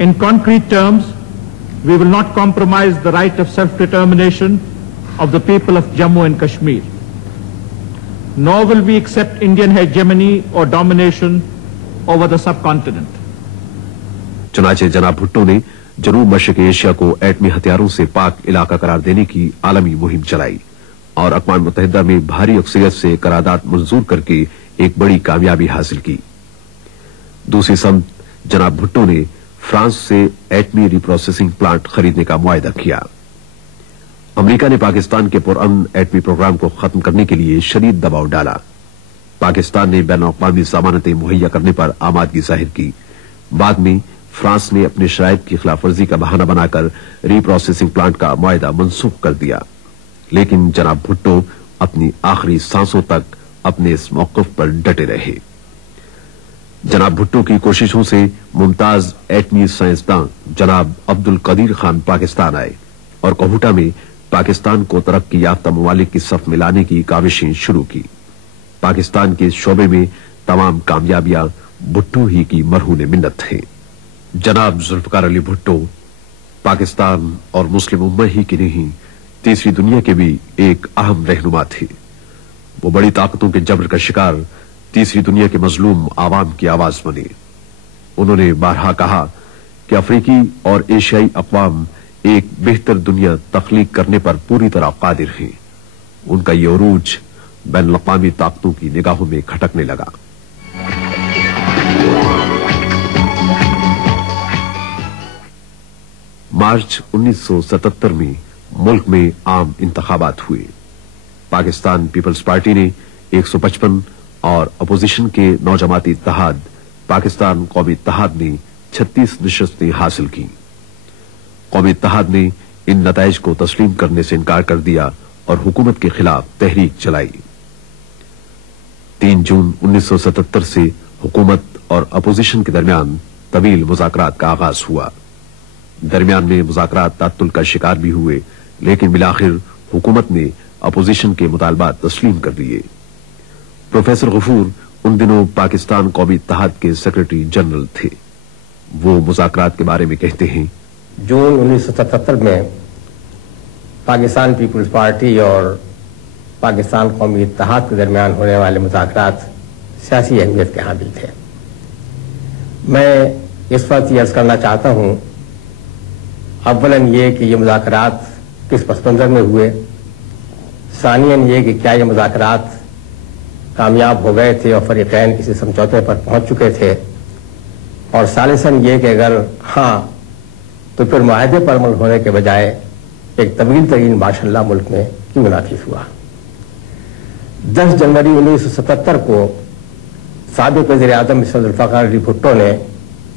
In concrete terms, we will not compromise the right of self-determination of the people of Jammu and Kashmir. Nor will we accept Indian hegemony or domination over the subcontinent. चुनाचे जनाब भुट्टो ने जनूब मशरक़ Asia को एटमी हथियारों से पाक इलाका करार देने की आलमी मुहिम चलाई और अक़वाम मुत्तहिदा में भारी अक्सरियत से करारदाद मंजूर करके एक बड़ी कामयाबी हासिल की। दूसरी समत जनाब भुट्टो ने फ्रांस से एटमी रिप्रोसेसिंग प्लांट खरीदने का मुआहदा किया। अमेरिका ने पाकिस्तान के पुरअमन एटमी प्रोग्राम को खत्म करने के लिए शदीद दबाव डाला। पाकिस्तान ने बैन-अ-अक़वामी ज़मानतें मुहैया करने पर आमादगी जाहिर की। बाद में फ्रांस ने अपने शराइत की खिलाफ वर्जी का बहाना बनाकर रिप्रोसेसिंग प्लांट का मुआहदा मनसूख कर दिया, लेकिन जनाब भुट्टो अपनी आखिरी सांसों तक अपने इस मौक़िफ़ पर डटे रहे। जनाब भुट्टो की कोशिशों से मुमताज एटमी साइंसदान जनाब अब्दुल कदीर खान पाकिस्तान आए और कोहूटा में पाकिस्तान को तरक्की याफ्ता ममालिक की सफ में लाने की काविशें शुरू की। पाकिस्तान के शोबे में तमाम कामयाबियां भुट्टो ही की मरहून मिन्नत हैं। जनाब जुल्फ़िकार अली भुट्टो पाकिस्तान और मुस्लिम उम्मा ही की नहीं, तीसरी दुनिया के भी एक अहम रहनुमा थे। वो बड़ी ताकतों के जबर का शिकार तीसरी दुनिया के मजलूम आवाम की आवाज बने। उन्होंने बारहा कहा कि अफ्रीकी और एशियाई अक़वाम एक बेहतर दुनिया तख्लीक करने पर पूरी तरह कादिर हैं। उनका ये उरूज बैन-अ-अक़वामी ताकतों की निगाहों में खटकने लगा। मार्च 1977 में मुल्क में आम इंतखाबात हुए। पाकिस्तान पीपल्स पार्टी ने 155 और अपोजिशन के नौजमाती इत्तेहाद पाकिस्तान कौमी इत्तेहाद ने 36 नशस्तें हासिल की। कौमी इत्तेहाद ने इन नताइज को तस्लीम करने से इनकार कर दिया और हुकूमत के खिलाफ तहरीक चलाई। 3 जून 1977 से हुकूमत और अपोजिशन के दरमियान तवील मुज़ाकरात का आगाज हुआ। दरमियान में मुज़ाकरात तात्तुल का शिकार भी हुए, लेकिन बिलाखिर हुकूमत ने अपोजिशन के मुतालबात तस्लीम कर दिए। प्रोफेसर गफूर उन दिनों पाकिस्तान कौमी इत्तेहाद के सेक्रेटरी जनरल थे। वो मुज़ाकरात के बारे में कहते हैं, जून 1977 में पाकिस्तान पीपल्स पार्टी और पाकिस्तान कौमी इत्तेहाद के दरमियान होने वाले मुज़ाकरात सियासी अहमियत के हामिल थे। मैं इस वक्त ये अर्ज करना चाहता हूँ, अव्वलन ये कि ये मुज़ाकरात किस पस मंज़र में हुए, सानियन ये कि क्या ये मुज़ाकरात कामयाब हो गए थे और फरीक़ैन किसी समझौते पर पहुंच चुके थे, और सालिसन ये कि अगर हाँ तो फिर मुआहदे पर अमल होने के बजाय एक तवील तरीन माशअल्लाह मुल्क में क्यों नाफिज हुआ। 10 जनवरी 1977 को साबिक़ वज़ीर-ए-आज़म मिस्टर जुल्फ़िकार अली भुट्टो ने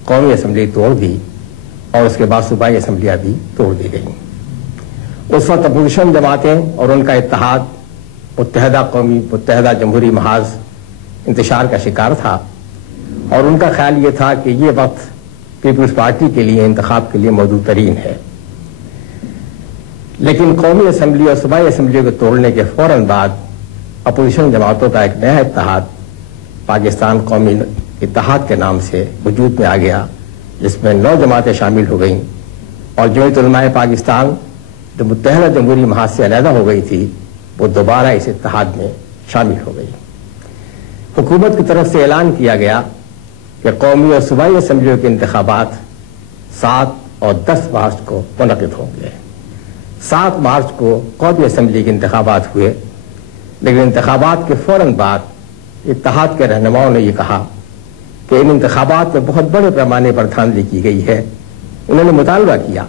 कौमी असम्बली तोड़ दी और उसके बाद सूबाई असम्बलियाँ भी तोड़ दी गई। उस वक्त अपोजिशन जमातें और उनका इत्तेहाद मुत्तहदा जमहूरी महाज इंतशार का शिकार था और उनका ख्याल ये था कि ये वक्त पीपल्स पार्टी के लिए इंतखाब के लिए मौजूद तरीन है। लेकिन कौमी असम्बली और सूबाई असम्बली को तोड़ने के फौरन बाद अपोजिशन जमातों का एक नया इत्तेहाद पाकिस्तान कौमी इत्तेहाद के नाम से वजूद में आ गया, जिसमें 9 जमातें शामिल हो गईं और जमीयत उलमाए पाकिस्तान जो मुत्तहदा जमहूरी महाज से अलहदा हो गई थी, वो दोबारा इस इत्तेहाद में शामिल हो गई। हुकूमत की तरफ से ऐलान किया गया कि कौमी और सूबाई असम्बलियों के इंतखाबात 7 और 10 मार्च को मुनक़िद होंगे। 7 मार्च को कौमी असम्बली के इंतखाबात हुए, लेकिन इंतखाबात के फौरन बाद इत्तेहाद के रहनुमाओं ने यह कहा कि इन इंतखाबात में बहुत बड़े पैमाने पर धांधली की गई है। उन्होंने मुतालबा किया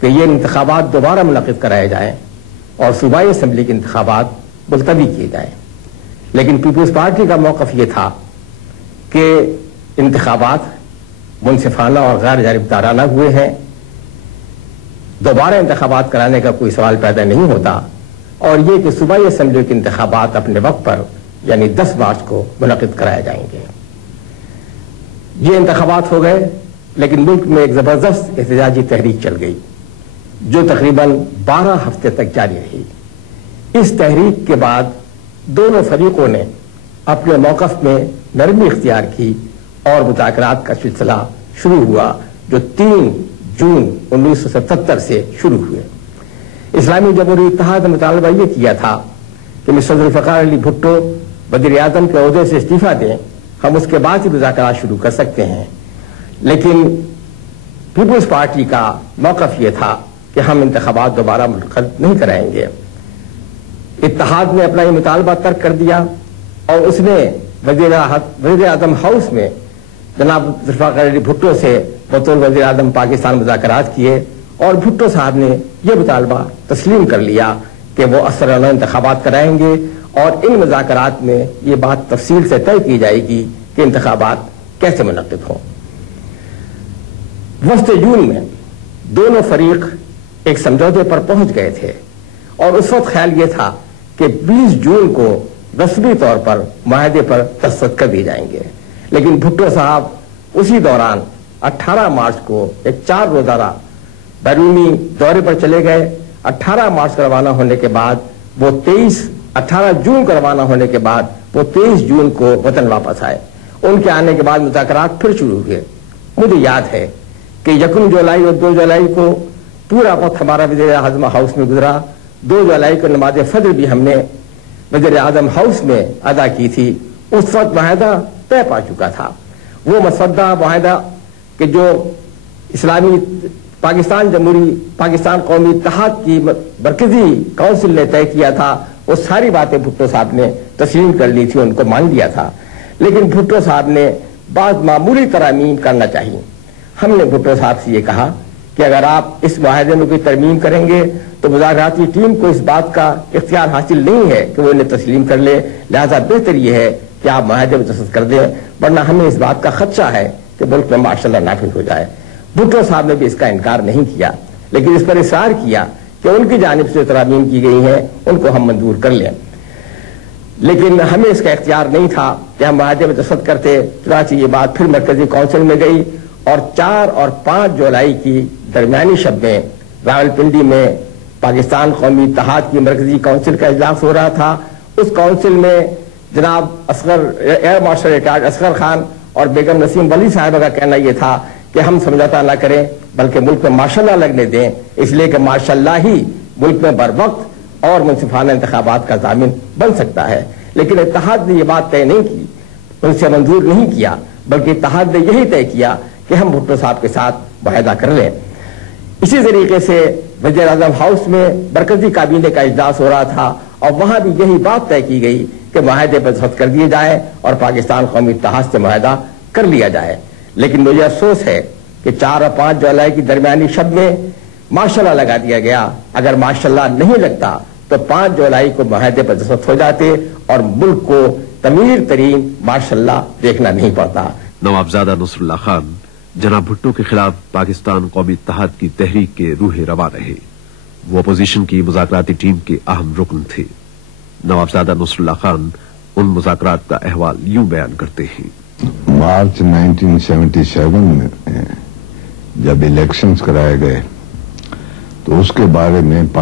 कि ये इंतखाबात दोबारा मुनक़िद कराए जाएं और सूबाई असम्बली के इंतखाबात मुलतवी किए जाएं। लेकिन पीपल्स पार्टी का मौक़िफ़ ये था कि इंतखाबात मुनसिफाना और गैर जानिबदाराना हुए हैं, दोबारा इंतखाबात कराने का कोई सवाल पैदा नहीं होता, और ये कि सूबाई असम्बली के इंतखाबात अपने वक्त पर यानी 10 मार्च को मुनक़िद कराए जाएंगे। ये इंतखाबात हो गए, लेकिन मुल्क में एक ज़बरदस्त एहतजाजी तहरीक चल गई जो तकरीबन 12 हफ्ते तक जारी रही। इस तहरीक के बाद दोनों फरीकों ने अपने मौक़िफ़ में नरमी इख्तियार की और मुज़ाकरात का सिलसिला शुरू हुआ जो 3 जून 1977 से शुरू हुए। इस्लामी जमहूरी इत्तेहाद ने मुतालबा ये किया था कि मिस्टर जुल्फ़िकार अली भुट्टो वज़ीर आज़म के ओहदे से इस्तीफा दें, हम उसके बाद ही मुज़ाकरात शुरू कर सकते हैं। लेकिन पीपुल्स पार्टी का मौक़िफ़ ये था कि हम इंतख़ाबात दोबारा मुनक़िद नहीं कराएंगे। इत्तेहाद ने अपना ये मुतालबा तर्क कर दिया और उसने वज़ीर आज़म हाउस में जनाब जुल्फ़िकार अली भुट्टो से बतौर वज़ीर आज़म पाकिस्तान मुज़ाकरात किए और भुट्टो साहब ने यह मुतालबा तस्लीम कर लिया कि वो असराना इंतख़ाबात कराएंगे और इन मुज़ाकरात में ये बात तफसील से तय की जाएगी कि इंतख़ाबात कैसे मुनक़िद हों। वस्त जून में दोनों फरीक एक समझौते पर पहुंच गए थे और उस वक्त ख्याल ये था कि 20 जून को रस्मी तौर पर मुआहदे पर दस्तखत कर दिए जाएंगे। लेकिन भुट्टो साहब उसी दौरान 18 मार्च को एक 4 रोज़ाना बैरूनी दौरे पर चले गए। 18 मार्च को रवाना होने के बाद वो 18 जून को रवाना होने के बाद वो 23 जून को वतन वापस आए। उनके आने के बाद मुज़ाकरात फिर शुरू हुए। मुझे याद है कि 1 जुलाई और 2 जुलाई को पूरा वक्त हमारा वज़ीर आज़म हाउस में गुजरा। 2 जुलाई को नमाज फजर भी हमने वज़ीर आज़म हाउस में अदा की थी। उस वक्त मुआहदा तय पा चुका था। वो मसद्दा मुआहदा कि जो इस्लामी पाकिस्तान कौमी इत्तेहाद की मरकजी काउंसिल ने तय किया था, वो सारी बातें भुट्टो साहब ने तस्लीम कर ली थी, उनको मान लिया था। लेकिन भुट्टो साहब ने बाद मामूली तरमीम करना चाहिए। हमने भुट्टो साहब से ये कहा कि अगर आप इस मुआहदे में कोई तरमीम करेंगे तो मुज़ाकराती टीम को इस बात का इख्तियार हासिल नहीं है कि वो इन्हें तस्लीम कर ले, लिहाजा बेहतर ये है कि आप मुआहदे में दस्तखत कर दें, वरना हमें इस बात का खदशा है कि मुल्क में माशाअल्लाह नाफिज हो जाए। भुट्टो साहब ने भी इसका इनकार नहीं किया, लेकिन इस पर इसरार किया कि उनकी जानिब से तरमीम की गई है उनको हम मंजूर कर लें। लेकिन हमें इसका इख्तियार नहीं था कि हम मुआहदे में दस्तखत करते। चुनांचे ये बात फिर मरकजी काउंसिल में गई और 4 और 5 जुलाई की दरमियानी शब में रावलपिंडी में पाकिस्तान कौमी इत्तेहाद की मरकजी काउंसिल का इजलास हो रहा था। उस काउंसिल में जनाब air marshal retired Asghar Khan और बेगम नसीम वली साहिबा का कहना यह था कि हम समझौता न करें बल्कि मुल्क में माशाअल्लाह लगने दें, इसलिए कि माशाअल्लाह ही मुल्क में बर वक्त और मुनसिफाना इंतखाबात का जामिन बन सकता है। लेकिन इत्तेहाद ने यह बात तय नहीं की, उनसे मंजूर नहीं किया, बल्कि इत्तेहाद ने यही तय किया कि हम भुट्टो साहब के साथ मुआहदा कर लें। इसी तरीके से वज़ीर आज़म हाउस में मरकजी काबीने का इजलास हो रहा था और वहां भी यही बात तय की गई कि मुआहदे पर दस्तखत कर दिए जाए और पाकिस्तान कौमी इत्तेहाद से मुआहदा कर लिया जाए। लेकिन मुझे अफसोस है कि 4 और 5 जुलाई की दरमियानी शब में माशाअल्लाह लगा दिया गया। अगर माशाअल्लाह नहीं लगता तो 5 जुलाई को मुआहदे पर दस्तखत हो जाते और मुल्क को तमीर तरीन माशाअल्लाह देखना नहीं पड़ता। नवाबजादा नसरुल्लाह खान जनाब भुट्टो के खिलाफ पाकिस्तान कौमी इत्तेहाद की तहरीक के रूहे रवा रहे। वो अपोजिशन की मुज़ाकराती टीम के अहम रुकन थे। नवाबजादा नसरुल्लाह खान उन मुज़ाकरात का अहवाल यूं बयान करते हैं। मार्च 1977 में जब इलेक्शंस कराए गए तो उसके बारे में